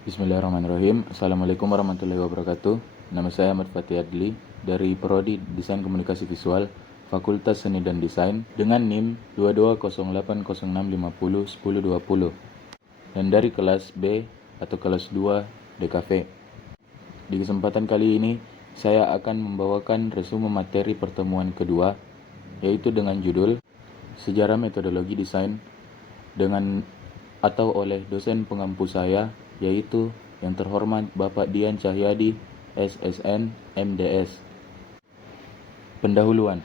Bismillahirrahmanirrahim. Assalamualaikum warahmatullahi wabarakatuh. Nama saya Ahmad Fatih Adli dari Prodi Desain Komunikasi Visual, Fakultas Seni dan Desain dengan NIM 220806501020 dan dari kelas B atau kelas 2 DKV. Di kesempatan kali ini, saya akan membawakan resume materi pertemuan kedua, yaitu dengan judul Sejarah Metodologi Desain dengan atau oleh dosen pengampu saya, yaitu yang terhormat Bapak Dian Cahyadi, SSN, MDS. Pendahuluan.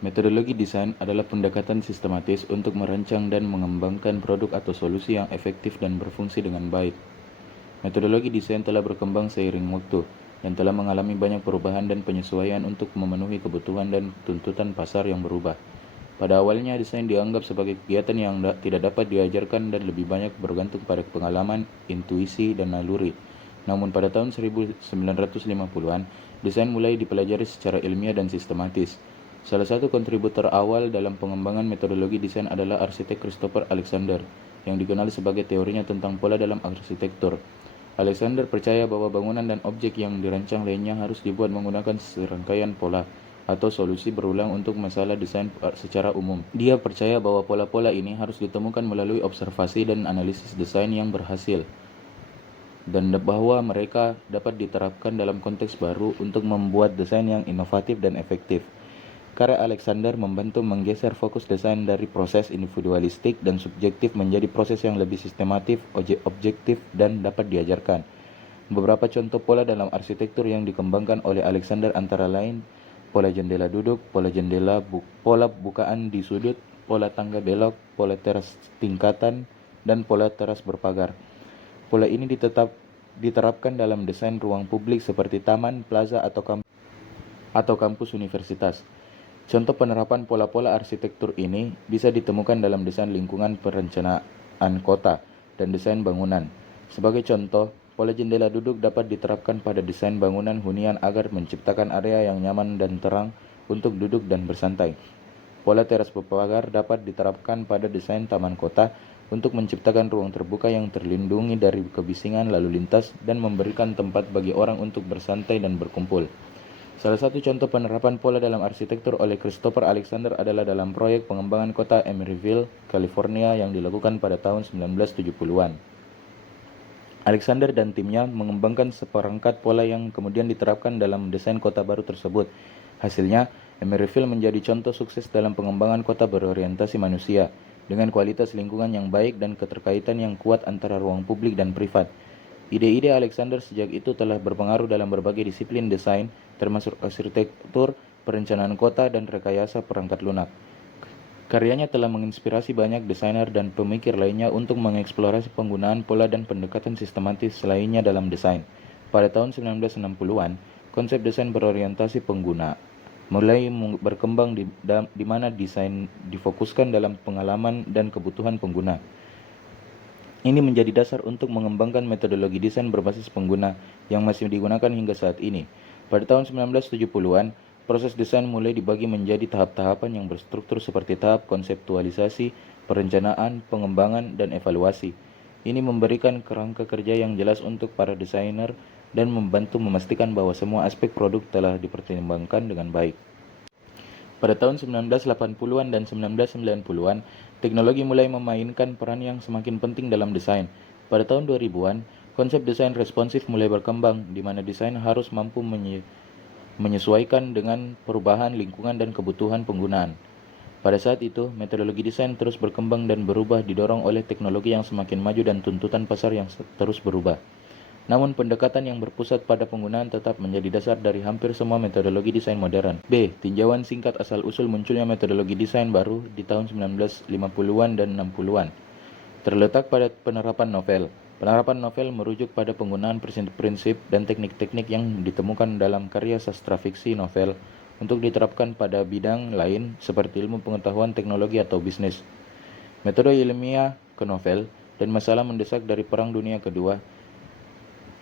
Metodologi desain adalah pendekatan sistematis untuk merancang dan mengembangkan produk atau solusi yang efektif dan berfungsi dengan baik. Metodologi desain telah berkembang seiring waktu dan telah mengalami banyak perubahan dan penyesuaian untuk memenuhi kebutuhan dan tuntutan pasar yang berubah. Pada awalnya, desain dianggap sebagai kegiatan yang tidak dapat diajarkan dan lebih banyak bergantung pada pengalaman, intuisi, dan naluri. Namun pada tahun 1950-an, desain mulai dipelajari secara ilmiah dan sistematis. Salah satu kontributor awal dalam pengembangan metodologi desain adalah arsitek Christopher Alexander, yang dikenal sebagai teorinya tentang pola dalam arsitektur. Alexander percaya bahwa bangunan dan objek yang dirancang lainnya harus dibuat menggunakan serangkaian pola atau solusi berulang untuk masalah desain secara umum. Dia percaya bahwa pola-pola ini harus ditemukan melalui observasi dan analisis desain yang berhasil, dan bahwa mereka dapat diterapkan dalam konteks baru untuk membuat desain yang inovatif dan efektif. Karya Alexander membantu menggeser fokus desain dari proses individualistik dan subjektif menjadi proses yang lebih sistematif, objektif, dan dapat diajarkan. Beberapa contoh pola dalam arsitektur yang dikembangkan oleh Alexander antara lain pola jendela duduk, pola pola bukaan di sudut, pola tangga belok, pola teras tingkatan, dan pola teras berpagar. Pola ini diterapkan dalam desain ruang publik seperti taman, plaza, atau kampus universitas. Contoh penerapan pola-pola arsitektur ini bisa ditemukan dalam desain lingkungan perencanaan kota dan desain bangunan. Sebagai contoh, pola jendela duduk dapat diterapkan pada desain bangunan hunian agar menciptakan area yang nyaman dan terang untuk duduk dan bersantai. Pola teras berpagar dapat diterapkan pada desain taman kota untuk menciptakan ruang terbuka yang terlindungi dari kebisingan lalu lintas dan memberikan tempat bagi orang untuk bersantai dan berkumpul. Salah satu contoh penerapan pola dalam arsitektur oleh Christopher Alexander adalah dalam proyek pengembangan kota Emeryville, California yang dilakukan pada tahun 1970-an. Alexander dan timnya mengembangkan seperangkat pola yang kemudian diterapkan dalam desain kota baru tersebut. Hasilnya, Emeryville menjadi contoh sukses dalam pengembangan kota berorientasi manusia, dengan kualitas lingkungan yang baik dan keterkaitan yang kuat antara ruang publik dan privat. Ide-ide Alexander sejak itu telah berpengaruh dalam berbagai disiplin desain, termasuk arsitektur, perencanaan kota, dan rekayasa perangkat lunak. Karyanya telah menginspirasi banyak desainer dan pemikir lainnya untuk mengeksplorasi penggunaan pola dan pendekatan sistematis lainnya dalam desain. Pada tahun 1960-an, konsep desain berorientasi pengguna mulai berkembang di mana desain difokuskan dalam pengalaman dan kebutuhan pengguna. Ini menjadi dasar untuk mengembangkan metodologi desain berbasis pengguna yang masih digunakan hingga saat ini. Pada tahun 1970-an, proses desain mulai dibagi menjadi tahap-tahapan yang berstruktur seperti tahap konseptualisasi, perencanaan, pengembangan, dan evaluasi. Ini memberikan kerangka kerja yang jelas untuk para desainer dan membantu memastikan bahwa semua aspek produk telah dipertimbangkan dengan baik. Pada tahun 1980-an dan 1990-an, teknologi mulai memainkan peran yang semakin penting dalam desain. Pada tahun 2000-an, konsep desain responsif mulai berkembang, di mana desain harus mampu menyesuaikan dengan perubahan lingkungan dan kebutuhan penggunaan. Pada saat itu, metodologi desain terus berkembang dan berubah didorong oleh teknologi yang semakin maju dan tuntutan pasar yang terus berubah. Namun pendekatan yang berpusat pada penggunaan tetap menjadi dasar dari hampir semua metodologi desain modern. B. Tinjauan singkat asal-usul munculnya metodologi desain baru di tahun 1950-an dan 60-an. Terletak pada penerapan novel. Penerapan novel merujuk pada penggunaan prinsip-prinsip dan teknik-teknik yang ditemukan dalam karya sastra fiksi novel untuk diterapkan pada bidang lain seperti ilmu pengetahuan, teknologi, atau bisnis. Metode ilmiah ke novel dan masalah mendesak dari Perang Dunia Kedua.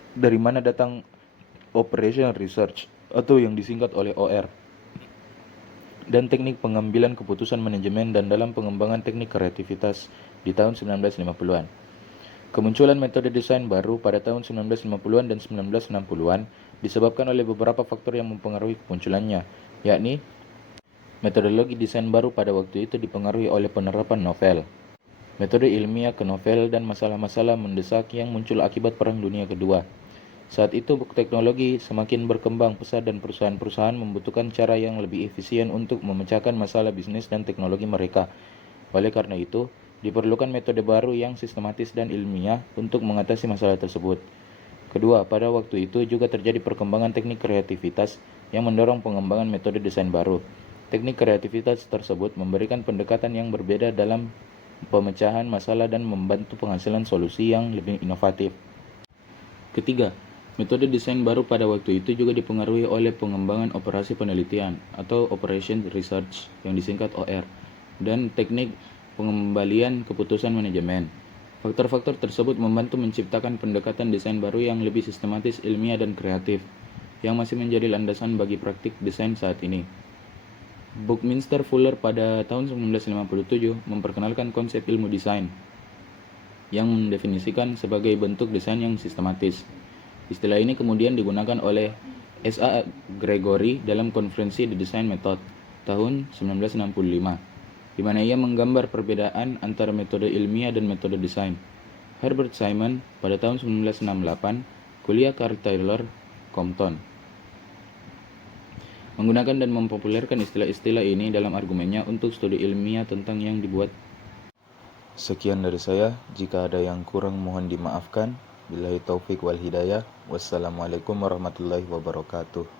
Dari mana datang Operational Research atau yang disingkat oleh OR, dan teknik pengambilan keputusan manajemen dan dalam pengembangan teknik kreativitas di tahun 1950-an. Kemunculan metode desain baru pada tahun 1950-an dan 1960-an disebabkan oleh beberapa faktor yang mempengaruhi kemunculannya, yakni metodologi desain baru pada waktu itu dipengaruhi oleh penerapan novel, metode ilmiah ke novel, dan masalah-masalah mendesak yang muncul akibat Perang Dunia Kedua. Saat itu teknologi semakin berkembang pesat dan perusahaan-perusahaan membutuhkan cara yang lebih efisien untuk memecahkan masalah bisnis dan teknologi mereka. Oleh karena itu, diperlukan metode baru yang sistematis dan ilmiah untuk mengatasi masalah tersebut. Kedua, pada waktu itu juga terjadi perkembangan teknik kreativitas yang mendorong pengembangan metode desain baru. Teknik kreativitas tersebut memberikan pendekatan yang berbeda dalam pemecahan masalah dan membantu penghasilan solusi yang lebih inovatif. Ketiga, metode desain baru pada waktu itu juga dipengaruhi oleh pengembangan operasi penelitian atau Operation Research yang disingkat OR dan teknik pengembalian keputusan manajemen. Faktor-faktor tersebut membantu menciptakan pendekatan desain baru yang lebih sistematis, ilmiah, dan kreatif, yang masih menjadi landasan bagi praktik desain saat ini. Buckminster Fuller pada tahun 1957 memperkenalkan konsep ilmu desain, yang mendefinisikan sebagai bentuk desain yang sistematis. Istilah ini kemudian digunakan oleh S.A. Gregory dalam konferensi The Design Method tahun 1965. di mana ia menggambar perbedaan antara metode ilmiah dan metode desain. Herbert Simon pada tahun 1968, kuliah Carl Taylor, Compton, menggunakan dan mempopulerkan istilah-istilah ini dalam argumennya untuk studi ilmiah tentang yang dibuat. Sekian dari saya, jika ada yang kurang mohon dimaafkan. Billahi taufik wal hidayah. Wassalamualaikum warahmatullahi wabarakatuh.